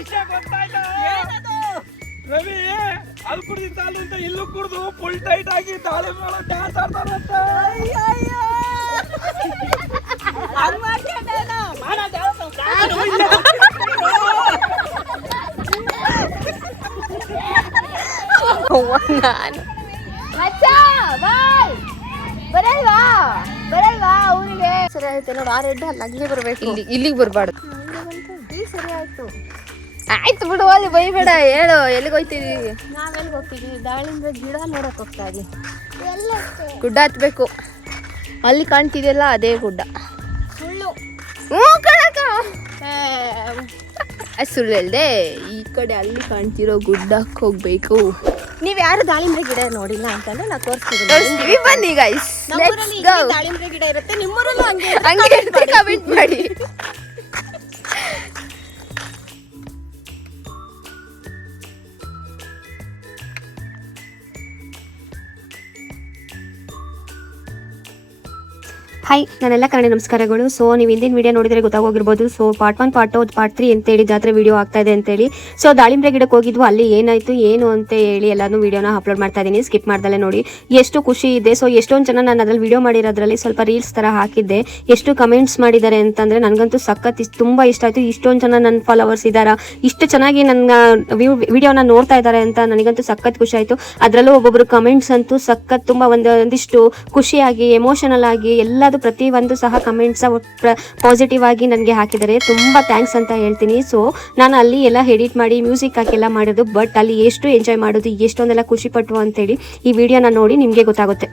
ವಿಷಯ ಗೊತ್ತಾಯ್ತಾ? ರವಿ ಅಲ್ಲಿ ಕುಡಿದ ಸಾಲು ಅಂತ ಇಲ್ಲೂ ಕುಡಿದು ಫುಲ್ ಟೈಟ್ ಆಗಿ ದಾಳಿಂಬೆ ಒಳಗೆ ಡ್ಯಾನ್ಸ್ ಆಡ್ತಾರಂತ. ಬರಲ್ವಾ ಊರಿಗೆ? ಸರಿ ಆಯ್ತು ನೋಡು, ಆ ರೆಡ್ ಅಲ್ಲ ಅಲ್ಲಿಗೆ ಬರ್ಬೇಕು, ಇಲ್ಲಿಗೆ ಬರ್ಬಾರ್ದು. ಈಗ ಸರಿ ಆಯ್ತು. ಆಯ್ತು ಬಿಡು, ಅಲ್ಲಿ ಬೈಬೇಡ. ಹೇಳು ಎಲ್ಲಿಗೆ ಹೋಗ್ತೀವಿ? ನಾವೆಲ್ಲಿಗೆ ಹೋಗ್ತೀವಿ? ದಾಳಿಂಬೆ ಗಿಡ ನೋಡಕ್ ಹೋಗ್ತಾ ಇದೀವಿ. ಗುಡ್ಡ ಹತ್ಬೇಕು. ಅಲ್ಲಿ ಕಾಣ್ತಿದೆಯಲ್ಲ ಅದೇ ಗುಡ್ಡ. ಸುಳ್ಳು. ಹ್ಞೂ ಕಣಕ, ಸುಳ್ಳು ಹೇಳ್ದೆ. ಈ ಕಡೆ ಅಲ್ಲಿ ಕಾಣ್ತಿರೋ ಗುಡ್ಡಕ್ಕೆ ಹೋಗ್ಬೇಕು. ನೀವ್ ಯಾರು ದಾಳಿಂಬೆ ಗಿಡ ನೋಡಿಲ್ಲ ಅಂತಂದ್ರೆ ನಾ ತೋರಿಸ್ತೀವಿ. ಬನ್ನಿ ಗೈಸ್, ದಾಳಿಂಬೆ ಗಿಡ ಇರುತ್ತೆ, ನಿಮ್ಮೂರಲ್ಲೂ ಹಂಗೆ ಕಮೆಂಟ್ ಮಾಡಿ. ಹಾಯ್, ನಾನೆಲ್ಲ ಕನ್ನಡ ನಮಸ್ಕಾರಗಳು. ಸೊ ನೀವು ಹಿಂದಿನ ವಿಡಿಯೋ ನೋಡಿದರೆ ಗೊತ್ತಾಗೋಗಿರ್ಬೋದು. ಸೊ ಪಾರ್ಟ್ 1, ಪಾರ್ಟ್ 2, ಪಾರ್ಟ್ 3 ಅಂತೇಳಿ ಜಾತ್ರೆ ವಿಡಿಯೋ ಆಗ್ತಾ ಇದೆ ಅಂತೇಳಿ. ಸೊ ದಾಳಿಂಬೆ ಗಿಡಕ್ಕೆ ಹೋಗಿದ್ವು, ಅಲ್ಲಿ ಏನಾಯ್ತು ಏನು ಅಂತ ಹೇಳಿ ಎಲ್ಲಾನು ವಿಡಿಯೋನ ಅಪ್ಲೋಡ್ ಮಾಡ್ತಾ ಇದ್ದೀನಿ. ಸ್ಕಿಪ್ ಮಾಡ್ದಲ್ಲೇ ನೋಡಿ. ಎಷ್ಟು ಖುಷಿ ಇದೆ. ಸೊ ಎಷ್ಟೊಂದು ಜನ ನಾನು ಅದ್ರಲ್ಲಿ ವಿಡಿಯೋ ಮಾಡಿರೋದ್ರಲ್ಲಿ ಸ್ವಲ್ಪ ರೀಲ್ಸ್ ಥರ ಹಾಕಿದ್ದೆ. ಎಷ್ಟು ಕಮೆಂಟ್ಸ್ ಮಾಡಿದ್ದಾರೆ ಅಂತಂದರೆ ನನಗಂತೂ ಸಖತ್ ತುಂಬ ಇಷ್ಟ ಆಯಿತು. ಇಷ್ಟೊಂದು ಜನ ನನ್ನ ಫಾಲೋವರ್ಸ್ ಇದ್ದಾರಾ, ಇಷ್ಟು ಚೆನ್ನಾಗಿ ನನ್ನ ವಿಡಿಯೋನ ನೋಡ್ತಾ ಇದ್ದಾರೆ ಅಂತ ನನಗಂತೂ ಸಖತ್ ಖುಷಿ ಆಯಿತು. ಅದರಲ್ಲೂ ಒಬ್ಬೊಬ್ಬರು ಕಮೆಂಟ್ಸ್ ಅಂತೂ ಸಖತ್ ತುಂಬ ಒಂದಿಷ್ಟು ಖುಷಿಯಾಗಿ ಎಮೋಷನಲ್ ಆಗಿ ಎಲ್ಲದು ಪ್ರತಿಯೊಂದು ಸಹ ಕಮೆಂಟ್ಸ್ ಪಾಸಿಟಿವ್ ಆಗಿ ನನಗೆ ಹಾಕಿದ್ದಾರೆ. ತುಂಬ ಥ್ಯಾಂಕ್ಸ್ ಅಂತ ಹೇಳ್ತೀನಿ. ಸೊ ನಾನು ಅಲ್ಲಿ ಎಲ್ಲ ಎಡಿಟ್ ಮಾಡಿ ಮ್ಯೂಸಿಕ್ ಹಾಕೆಲ್ಲ ಮಾಡೋದು, ಬಟ್ ಅಲ್ಲಿ ಎಷ್ಟು ಎಂಜಾಯ್ ಮಾಡೋದು, ಎಷ್ಟೊಂದೆಲ್ಲ ಖುಷಿ ಪಟ್ಟು ಅಂತೇಳಿ ಈ ವಿಡಿಯೋನ ನೋಡಿ ನಿಮಗೆ ಗೊತ್ತಾಗುತ್ತೆ.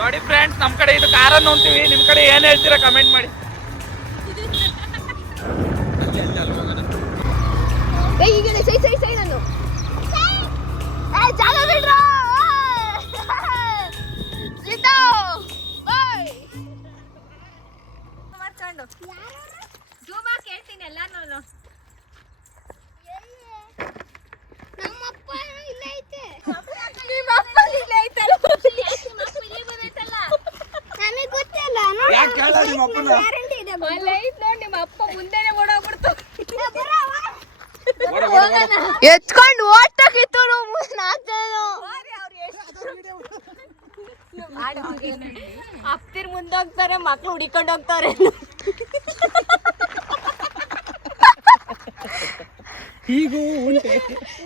ನೋಡಿ ಫ್ರೆಂಡ್ಸ್, ನಮ್ಮ ಕಡೆ ಇದು ಕಾರನ್ನು ಅಂತೀವಿ, ನಿಮ್ಮ ಕಡೆ ಏನು ಹೇಳ್ತೀರಾ ಕಮೆಂಟ್ ಮಾಡಿ. ಕೇಳ್ತೀನಿ ಎಲ್ಲಾನು. ಎತ್ಕೊಂಡು ಓಟಕ್ಕಿತ್ತು ಅಪ್ತಿರ್ ಮುಂದೆ ಹೋಗ್ತಾರೆ, ಮಕ್ಳು ಹುಡಿಕೊಂಡು ಹೋಗ್ತಾರೆ.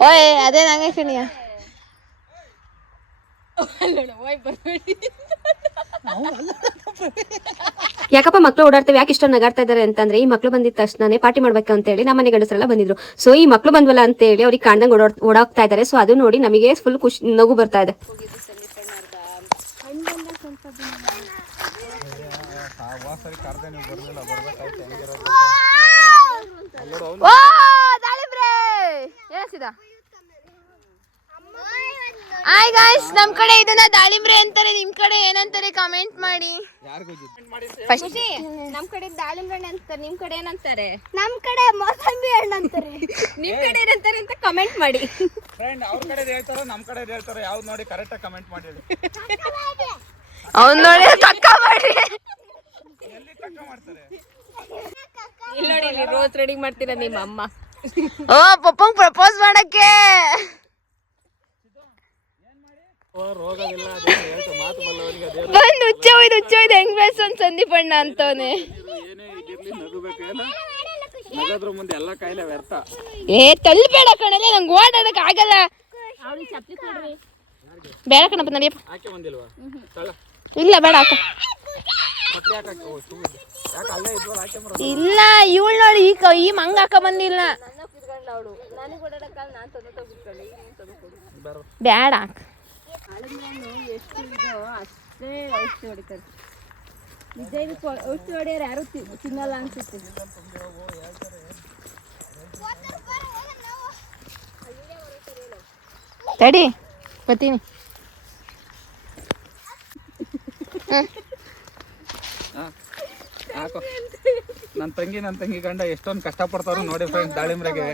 ಓಯ್ ಅದೇ ನಂಗೆ ಕಣಿಯ. ಯಾಕಪ್ಪ ಮಕ್ಳು ಓಡಾಡ್ತೇವೆ, ಯಾಕೆ ಇಷ್ಟ ನಗಾಡ್ತಾ ಇದಾರೆ ಅಂತಂದ್ರೆ, ಈ ಮಕ್ಳು ಬಂದಿದ ತಕ್ಷಣನೇ ಪಾರ್ಟಿ ಮಾಡ್ಬೇಕು ಅಂತ ಹೇಳಿ ನಮ್ಮ ಮನೆ ಗಂಡಸರೆಲ್ಲ ಬಂದಿದ್ರು. ಸೊ ಈ ಮಕ್ಳು ಬಂದ್ವಲ್ಲ ಅಂತ ಹೇಳಿ ಅವ್ರಿಗೆ ಕಾಣ್ದಂಗ್ ಓಡಾಡ್ತಾ ಇದಾರೆ. ಸೊ ಅದು ನೋಡಿ ನಮಗೆ ಫುಲ್ ಖುಷಿ, ನಗು ಬರ್ತಾ ಇದೆ. ಹಾಯ್ ಗಾಯ್ಸ್, ನಮ್ ಕಡೆ ಇದನ್ನ ದಾಳಿಂಬ್ರೆ ಅಂತಾರೆ, ನಿಮ್ ಕಡೆ ಏನಂತಾರೆ ಕಮೆಂಟ್ ಮಾಡಿ. ನಮ್ ಕಡೆ ದಾಳಿಂಬ್ರೆ ಹಣ್ಣು ಅಂತಾರೆ, ನಿಮ್ ಕಡೆ ಏನಂತಾರೆ? ನಮ್ ಕಡೆ ಮೋಸಂಬಿ ಹಣ್ಣು ಅಂತಾರೆ. ನಿಮ್ ಕಡೆ ಏನಂತಾರೆ ಅಂತ ಕಮೆಂಟ್ ಮಾಡಿ. ಫ್ರೆಂಡ್ ಅವ್ರ ಕಡೆ ಹೇಳ್ತಾರೆ, ನಮ್ ಕಡೆ ಹೇಳ್ತಾರೆ, ಯಾವ್ದು ನೋಡಿ ಕರೆಕ್ಟ್ ಆಗಿ ಕಮೆಂಟ್ ಮಾಡಿ. ಅವ್ನು ನೋಡಿ ತಕ್ಕ ಮಾಡಿ. ಎಲ್ಲಿ ತಕ್ಕ ಮಾಡ್ತಾರೆ? ಇಲ್ಲಿ ನೋಡಿ, ಇಲ್ಲಿ ರೋಸ್ ರೆಡಿ ಮಾಡ್ತೀರಾ ನಿಮ್ಮ ಅಮ್ಮ. ಓ ಪಪ್ಪಂಗ್ ಪ್ರಪೋಸ್ ಮಾಡಕ್ಕೆ ಬಂದು ಹುಚ್ಚ ಹೋಯ್ದು ಹೆಂಗ್ ಬೆಳ್ಸೋನ್ ಸಂದೀಪ್ ಅಣ್ಣ ಅಂತವನೆ. ಏ ತಳ್ಳಿಬೇಡ ಕಣಲೆ, ನಂಗೆ ಓಡಾಡಕ್ ಆಗಲ್ಲ. ಬೇಡ ಕಣಪ್ಪ, ನಡಿಯಪ್ಪ. ಇಲ್ಲ ಬೇಡ ಹಾಕ. ಇಲ್ಲ ಇವಳು ನೋಡಿ, ಈ ಮಂಗ ಹಾಕ ಬಂದಿಲ್ಲ. ಬೇಡ ಅಷ್ಟೇ ಔಷಧಿ ಹೊಡಿತಾರೆ. ನಿಜ ಇದಕ್ಕೆ ಔಷಧಿ ಹೊಡೆಯೋರು ಯಾರು ತಿನ್ನಲ್ಲ ಅನ್ಸುತ್ತೆ. ತಡಿ ಬರ್ತೀನಿ. ನನ್ನ ತಂಗಿ ಗಂಡ ಎಷ್ಟೊಂದು ಕಷ್ಟ ಪಡ್ತಾರೋ ನೋಡಿ ಫ್ರೆಂಡ್ಸ್. ದಾಳಿಂಬ್ರೆಗೆ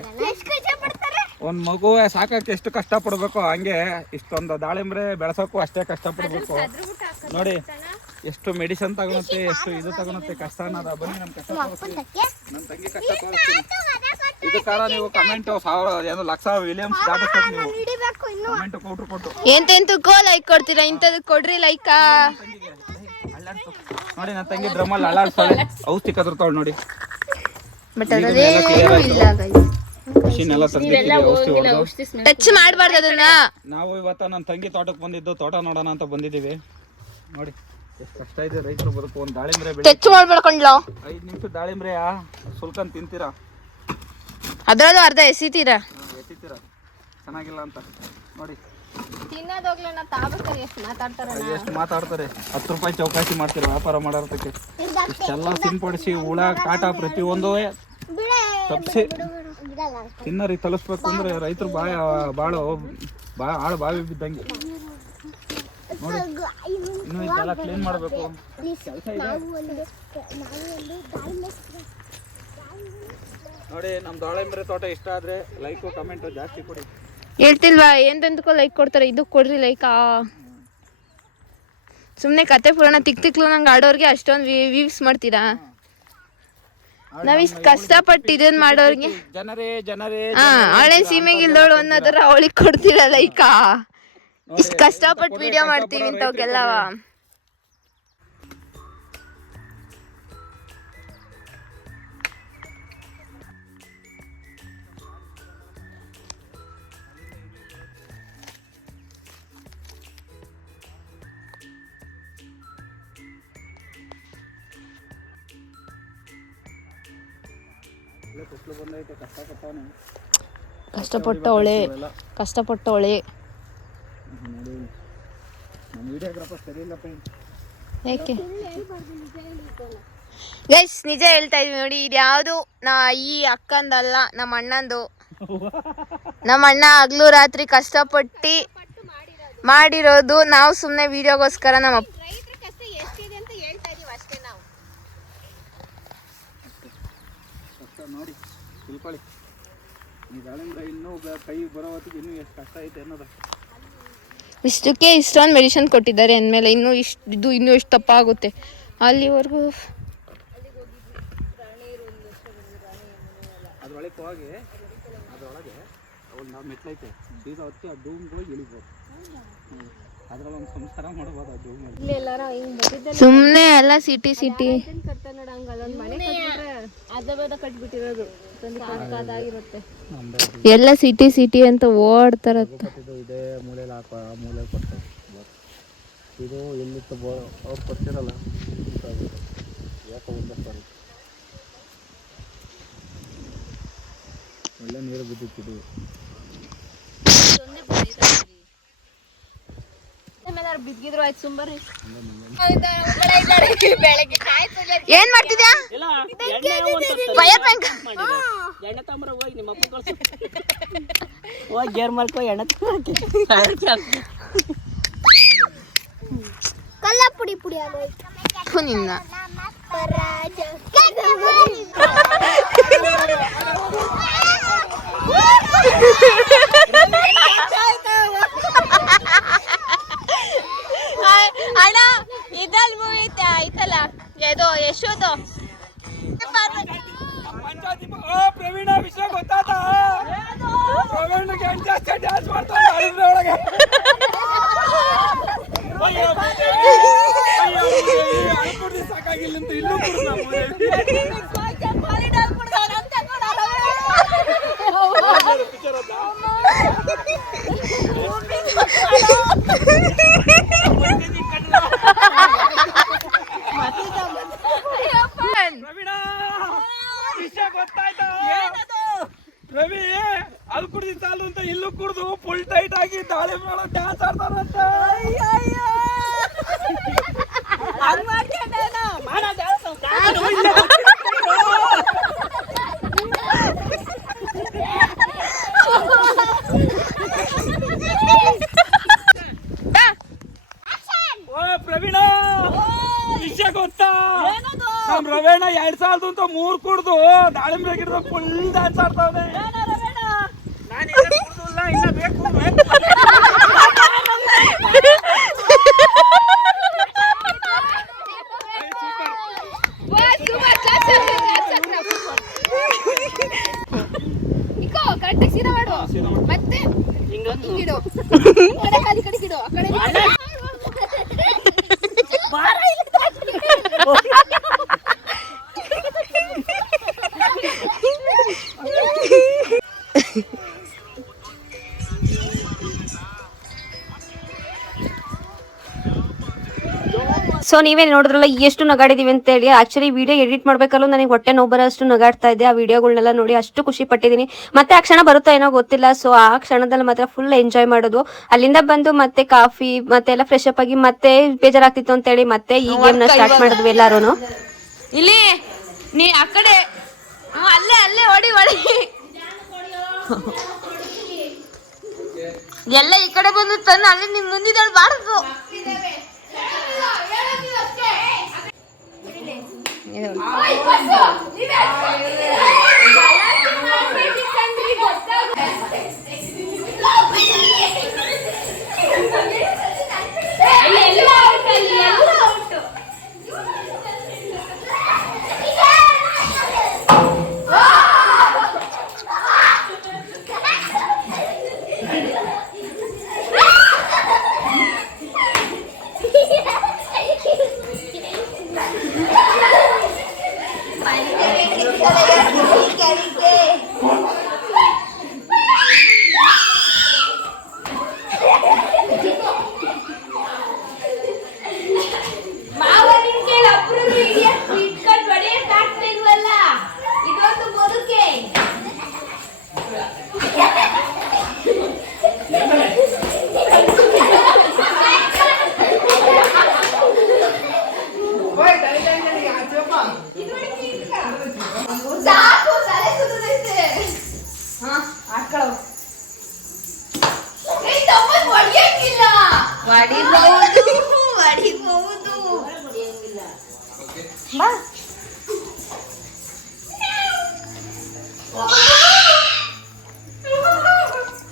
ಒಂದ್ ಮಗು ಸಾಕಕ್ಕೆ ಎಷ್ಟು ಕಷ್ಟ ಪಡ್ಬೇಕು, ಹಂಗೆ ಇಷ್ಟೊಂದು ದಾಳಿಂಬ್ರೆ ಬೆಳೆಸೋಕ್ಕೂ ಅಷ್ಟೇ ಕಷ್ಟ ಪಡ್ಬೇಕು ನೋಡಿ. ಎಷ್ಟು ಮೆಡಿಸನ್ ತಗೊಳುತ್ತೆ, ಎಷ್ಟು ಇದು ತಗೊಳುತ್ತೆ, ಕಷ್ಟ ಅನ್ನೋದ. ಬನ್ನಿ ನಮ್ಮ ಕಷ್ಟ ತೋರಿಸ್ತೀನಿ, ನನ್ನ ತಂಗಿ ಕಷ್ಟ ತೋರಿಸ್ತೀನಿ. ಇದಕ್ಕಾರ ನೀವು ಕಮೆಂಟ್ 1000 ಲಕ್ಷ ವಿಲಿಯಮ್ಸ್ ದಾಟಿಸ್ಬೇಕು ನೀವು ಕಮೆಂಟ್ ಕೊಟ್ಟು ಎಂತೆಂತಕ್ಕೋ ಲೈಕ್ ಕೊಡ್ತೀರಾ, ಇಂಥದಕ್ಕೆ ಕೊಡ್ರಿ ಲೈಕ್. ನೋಡಿ ನನ್ನ ತಂಗಿ ಡ್ರಮ್ಮಲ್ಲಿ ಅಳ್ಳಾಡ್ತಾಳೆ, ಔಷಧಿ ಕದರ್ತಾಳೆ ನೋಡಿ. ಬಟ್ ಅದೇನು ಇಲ್ಲ ಮಷಿನ್ ಎಲ್ಲ ತಂದಿದ್ದೀವಿ, ಔಷಧಿ ಹೊಡೆದು. ಟಚ್ ಮಾಡಬಾರ್ದು ಅದನ್ನ. ನಾವು ಇವತ್ತ ನನ್ನ ತಂಗಿ ತೋಟಕ್ಕೆ ಬಂದಿದ್ದು, ತೋಟ ನೋಡೋಣ ಅಂತ ಬಂದಿದ್ದೀವಿ. ನೋಡಿ ಎಷ್ಟು ಕಷ್ಟ ಇದೆ ರೈತರು ಬದುಕು. ಒಂದು ದಾಳಿಂಬ್ರೆ ಬೆಳೆ ಟಚ್ ಮಾಡ್ಬೇಕಂಡ್ಲ 5 ನಿಮಿಷ ದಾಳಿಂಬ್ರೆ ಸುಲ್ಕನ್ ತಿಂತೀರಾ, ಅದ್ರಲ್ಲೂ ಅರ್ಧ ಎಸಿತೀರಾ, ಎತ್ತಿತೀರಾ ಚೆನ್ನಾಗಿಲ್ಲ ಅಂತ. ನೋಡಿ ಎಷ್ಟು ಮಾತಾಡ್ತಾರೆ. 10 ರೂಪಾಯಿ ಚೌಕಾಸಿ ಮಾಡ್ತೀರ ವ್ಯಾಪಾರ ಮಾಡೋದಕ್ಕೆ. ಇಷ್ಟೆಲ್ಲ ಸಿಂಪಡಿಸಿ ಹುಳ ಕಾಟ ಪ್ರತಿಯೊಂದು ತಪ್ಪಿಸಿ ತಿನ್ನರಿ ತಲುಸ್ಬೇಕು ಅಂದ್ರೆ ರೈತರು ಆಳು ಬಾವಿ ಬಿದ್ದಂಗೆ. ನೋಡಿ ಇನ್ನು ಇದೆಲ್ಲ ಕ್ಲೀನ್ ಮಾಡಬೇಕು, ಕೆಲಸ ಇದೆ. ನೋಡಿ ನಮ್ಮ ದಾಳಿಂಬೆ ತೋಟ ಇಷ್ಟ ಆದ್ರೆ ಲೈಕು ಕಮೆಂಟ್ ಜಾಸ್ತಿ ಕೊಡಿ. ಹೇಳ್ತಿಲ್ವಾ ಎಂತೆಂತಕ್ಕೋ ಲೈಕ್ ಕೊಡ್ತಾರೆ, ಇದು ಕೊಡ್ರಿ ಲೈಕಾ. ಸುಮ್ಮನೆ ಕತೆ ಪುರಾಣ ತಿಕ್ಲು ನಂಗೆ ಆಡೋರ್ಗೆ ಅಷ್ಟೊಂದು ವ್ಯೂಸ್ ಮಾಡ್ತೀರಾ. ನಾವಿಷ್ಟು ಕಷ್ಟಪಟ್ಟು ಇದನ್ನ ಮಾಡೋರ್ಗೆ ಜನರೇ ಅವಳೇನ್ ಸೀಮೆಗೆ ಇಲ್ದೋಳು ಅನ್ನೋದರ ಅವಳಿಗೆ ಕೊಡ್ತೀರಾ ಲೈಕಾ. ಇಷ್ಟು ಕಷ್ಟಪಟ್ಟು ವಿಡಿಯೋ ಮಾಡ್ತೀವಿ ಇಂಥವಕ್ಕೆಲ್ಲ. ಕಷ್ಟಪಟ್ಟವಳೆ ಯಾಕೆ ಗೈಸ್ ನಿಜ ಹೇಳ್ತಾ ಇದೀವಿ ನೋಡಿ. ಇದು ಯಾವುದು ಈ ಅಕ್ಕಂದಲ್ಲ, ನಮ್ಮ ಅಣ್ಣಂದು. ನಮ್ಮ ಅಣ್ಣ ಹಗ್ಲು ರಾತ್ರಿ ಕಷ್ಟಪಟ್ಟು ಮಾಡಿರೋದು. ನಾವು ಸುಮ್ಮನೆ ವಿಡಿಯೋಗೋಸ್ಕರ ನಮ್ಮ ನೋಡಿ ತಿಳ್ಕೊಳ್ಳಿ. ಈ ದಾಳಿಂಬ್ರೆ ಇನ್ನೂ ಕೈ ಬರೋ ಹೊತ್ತಿಗೆ ಇನ್ನೂ ಎಷ್ಟು ಕಷ್ಟ ಐತೆ ಅನ್ನೋದು. ಇಷ್ಟಕ್ಕೆ ಇಷ್ಟೊಂದು ಮೆಡಿಸಿನ್ ಕೊಟ್ಟಿದ್ದಾರೆ ಅಂದಮೇಲೆ ಇನ್ನೂ ಎಷ್ಟು ತಪ್ಪಾಗುತ್ತೆ ಅಲ್ಲಿವರೆಗೂ. ಅದ್ರೊಳಗೆ ಹೋಗಿ ಅದರೊಳಗೆ ಒಂದು ಮೆಟ್ಲೈತೆ, ಸೀದಾ ಹೊತ್ತಿ ಆ ಡೂಮ್ಗೆ ಹೋಗಿ ಇಳಿಬೋದು. ಅದ್ರಲ್ಲಿ ಒಂದು ಸಂಸ್ಕಾರ ಮಾಡ್ಬೋದು ಆ ಡೂಮಲ್ಲಿ. ಸುಮ್ಮನೆ ಎಲ್ಲ ಸಿಟಿ ಎಲ್ಲ ಸಿಟಿ ಅಂತ ಓಡ್ತಾರತ್ತ. ಇದೇ ಮೂಲೆಯಲ್ಲಿ ಹಾಕೋ, ಆ ಮೂಲೆಯಲ್ಲಿ ಕೊಡ್ತಾರೆ. ಇದು ಎಲ್ಲಿತ್ತು ಅವ್ರು ಕೊಡ್ತಿರಲ್ಲ ಯಾಕೆ ಒಂದಷ್ಟು ಒಳ್ಳೆ ನೀರು ಬಿದ್ದಿತ್ತು. ಬಿದ್ದಿದ್ರು ಆಯ್ತು ಸುಂಬರಿ. ಏನ್ ಮಾಡ್ತಿದ್ಯಾ? ಫೈರ್ ಬ್ಯಾಂಕ್ ಎಣ್ಣೆ ತಗೊಂಬರ ಹೋಗಿ ನಿಮ್ಮ ಅಪ್ಪ ಕಳ್ಸ ಹೋಗಿ ಗೇರ್ ಮಾಡ್ಕೊ ಎಣ್ಣೆ ಕಲ್ಲ ಪುಡಿ ಪುಡಿ ಆಗೋಯ್ತು ನಿನ್ನ. ಅಣ್ಣ ಇದ್ರಲ್ಲಿ ಮೂವಿ ಐತಲ್ಲ ಇದು ಯಶೋದು ಪಂಚಾಯತಿ. ಪ್ರವೀಣ ವಿಷಯ ಗೊತ್ತಾತ? ಪ್ರವೀಣಗೆ ಹೆಂಗ್ ಜಾಸ್ತಿ ಡ್ಯಾನ್ಸ್ ಮಾಡ್ತಾನೆ ದಾಳಿಂಬ್ರೆ ಒಳಗೆ. ಅಳ್ಕೊಡ್ದು ಸಾಕಾಗಿಲ್ಲ ಅಂತ ಇಲ್ಲೂ ಪ್ರವೀಣ ವಿಷಯ ಗೊತ್ತಾಯ್ತಾ? ರವಿ ಅಲ್ಲಿ ಕುಡ್ದು ಚಾಲು ಅಂತ ಇಲ್ಲೂ ಕುಡ್ದು ಫುಲ್ ಟೈಟ್ ಆಗಿ ದಾಳಿಂಬ್ರೆ ಒಳಗೆ ಡ್ಯಾನ್ಸ್ ಆಡ್ತಾರಂತೆ. ಪ್ರವೀಣ ವಿಷಯ ಗೊತ್ತಾ? ನಮ್ ರವೇಣ 2000 ಅಂತ 3 ಕುಡ್ದು ದಾಳಿಂಬ್ರೆ ಗಿಡದ ಫುಲ್ ಡ್ಯಾನ್ಸ್ ಆಡ್ತಾವೆ. ನಾನು ಕುಡ್ದಿಲ್ಲ, ಇನ್ನ ಬೇಕು. ಸೊ ನೀವೇ ನೋಡಿದ್ರಲ್ಲ ಎಷ್ಟು ನಗಾಡಿದೀವಿ ಅಂತ ಹೇಳಿ. ಆಕ್ಚುಲಿ ವಿಡಿಯೋ ಎಡಿಟ್ ಮಾಡ್ಬೇಕಲ್ಲೂ ನನಗೆ ಹೊಟ್ಟೆ ನೋವು ಬರೋಷ್ಟು ನಗಾಡ್ತಾ ಇದ್ದೆ. ಆ ವಿಡಿಯೋಗಳನ್ನೆಲ್ಲ ನೋಡಿ ಅಷ್ಟು ಖುಷಿ ಪಟ್ಟಿದ್ದೀನಿ. ಮತ್ತೆ ಆ ಕ್ಷಣ ಬರುತ್ತಾ ಏನೋ ಗೊತ್ತಿಲ್ಲ. ಸೊ ಆ ಕ್ಷಣದಲ್ಲಿ ಮಾತ್ರ ಫುಲ್ ಎಂಜಾಯ್ ಮಾಡೋದು. ಅಲ್ಲಿಂದ ಬಂದು ಮತ್ತೆ ಕಾಫಿ ಮತ್ತೆ ಎಲ್ಲ ಫ್ರೆಶ್ ಅಪ್ ಆಗಿ ಮತ್ತೆ ಬೇಜಾರಾಗ್ತಿತ್ತು ಅಂತ ಹೇಳಿ ಮತ್ತೆ ಈ ಗೇಮ್ ನ ಸ್ಟಾರ್ಟ್ ಮಾಡಿದ್ವಿ ಎಲ್ಲಾರು. ಇಲ್ಲಿ ನೀ ಆ ಕಡೆ ಅಲ್ಲೇ ಅಲ್ಲೇ ಹೊಡಿ ಹೊಡಿ ಎಲ್ಲ ಈ ಕಡೆ ಬಂದು ತಂದು ಅಲ್ಲಿ ನಿಮ್ ಮುಂದಿದ್ದಾಳೆ ಬಾರದು.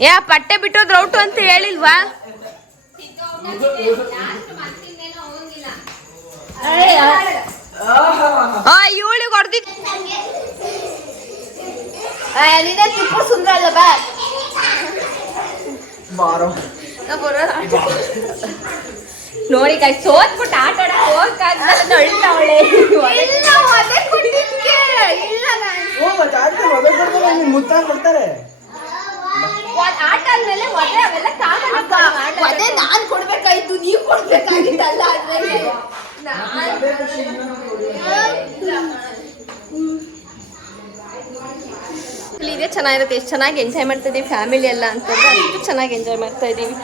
ಯಾ ಪಟ್ಟೆ ಬಿಟ್ಟೋದ್ ರೌಟು ಅಂತ ಹೇಳಿಲ್ವಾ? ಇವಳಿಗೆ ಹೊಡೆದಿದ್ ಸುಂದರ ಅಲ್ಲ ಬಾ ನೋಡಿ ಕೈ ಸೋತ್ಬಿಟ್ಟು ಆಟ ಆಡಕ್ ಹೋಗಕ್ಕಾಗಲ್ಲ ಅಳ್ತಾವಳೆ. ಆಟ ಆದ್ಮೇಲೆ ಮದುವೆ ಅವೆಲ್ಲ ಅದೇ ನಾನ್ ಕೊಡ್ಬೇಕಾಯ್ತು, ನೀವ್ ಕೊಡ್ಬೇಕಾಗಿತ್ತಲ್ಲ. ಅದ್ರಲ್ಲಿ ಇದೇ ಚೆನ್ನಾಗಿರುತ್ತೆ. ಎಷ್ಟು ಚೆನ್ನಾಗಿ ಎಂಜಾಯ್ ಮಾಡ್ತಾ ಇದೀವಿ ಫ್ಯಾಮಿಲಿ ಎಲ್ಲ ಅಂತಂದ್ರೆ ಅಷ್ಟು ಚೆನ್ನಾಗಿ ಎಂಜಾಯ್ ಮಾಡ್ತಾ ಇದೀವಿ.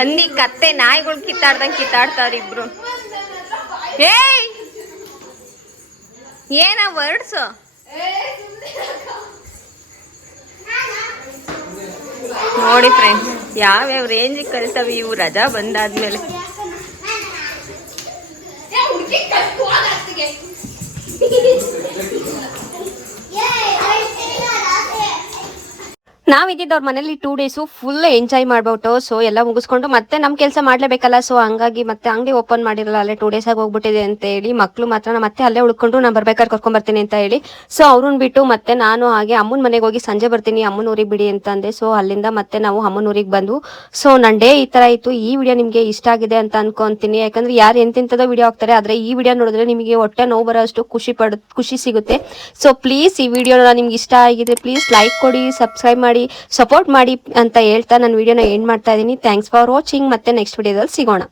ಅಂದಿ ಕತ್ತೆ ನಾಯಿಗಳು ಕಿತ್ತಾಡ್ದಂಗೆ ಕಿತ್ತಾಡ್ತಾರ ಇಬ್ರು. ಏಯ್ ಏನ ವರ್ಡ್ಸ್ ನೋಡಿ ಫ್ರೆಂಡ್ಸ್, ಯಾವ್ಯಾವ ರೇಂಜಿಗೆ ಕಲ್ತವಿ ಇವು ರಜಾ ಬಂದಾದ್ಮೇಲೆ. ನಾವಿದ್ದಿದ್ದು ಅವ್ರ ಮನೇಲಿ 2 days ಫುಲ್ ಎಂಜಾಯ್ ಮಾಡ್ಬಿಟ್ಟು ಸೊ ಎಲ್ಲ ಮುಗಿಸ್ಕೊಂಡು ಮತ್ತೆ ನಮ್ಮ ಕೆಲಸ ಮಾಡ್ಲೇಬೇಕಲ್ಲ. ಸೊ ಹಂಗಾಗಿ ಮತ್ತೆ ಅಂಗಡಿ ಓಪನ್ ಮಾಡಿರಲ್ಲ, ಅಲ್ಲೇ 2 days ಆಗಿ ಹೋಗ್ಬಿಟ್ಟಿದೆ ಅಂತ ಹೇಳಿ ಮಕ್ಳು ಮಾತ್ರ ಮತ್ತೆ ಅಲ್ಲೇ ಉಳ್ಕೊಂಡು ನಾನು ಬರ್ಬೇಕಾದ್ರೆ ಕರ್ಕೊಂಡ್ ಬರ್ತೀನಿ ಅಂತ ಹೇಳಿ ಸೊ ಅವ್ರನ್ನ ಬಿಟ್ಟು ಮತ್ತೆ ನಾನು ಹಾಗೆ ಅಮ್ಮನ ಮನೆಗೆ ಹೋಗಿ ಸಂಜೆ ಬರ್ತೀನಿ, ಅಮ್ಮನ ಊರಿಗೆ ಬಿಡಿ ಅಂತ ಅಂದೆ. ಸೊ ಅಲ್ಲಿಂದ ಮತ್ತೆ ನಾವು ಅಮ್ಮನ ಊರಿಗೆ ಬಂದು ಸೊ ನನ್ನ ಡೇ ಈ ತರ ಇತ್ತು. ಈ ವಿಡಿಯೋ ನಿಮಗೆ ಇಷ್ಟ ಆಗಿದೆ ಅಂತ ಅನ್ಕೊಂತೀನಿ, ಯಾಕಂದ್ರೆ ಯಾರು ಎಂತೆಂಥದೋ ವಿಡಿಯೋ ಹಾಕ್ತಾರೆ, ಆದ್ರೆ ಈ ವಿಡಿಯೋ ನೋಡಿದ್ರೆ ನಿಮಗೆ ಹೊಟ್ಟೆ ನೋವು ಬರೋಷ್ಟು ಖುಷಿ ಸಿಗುತ್ತೆ. ಸೊ ಪ್ಲೀಸ್ ಈ ವಿಡಿಯೋನ ನಿಮ್ಗೆ ಇಷ್ಟ ಆಗಿದೆ ಪ್ಲೀಸ್ ಲೈಕ್ ಕೊಡಿ, ಸಬ್ಸ್ಕ್ರೈಬ್ ಮಾಡಿ, ಸಪೋರ್ಟ್ ಮಾಡಿ ಅಂತ ಹೇಳ್ತಾ ನನ್ನ ವಿಡಿಯೋನ ಎಂಡ್ ಮಾಡ್ತಾ ಇದ್ದೀನಿ. Thanks for watching. ಮತ್ತೆ ನೆಕ್ಸ್ಟ್ ವಿಡಿಯೋದಲ್ಲಿ ಸಿಗೋಣ.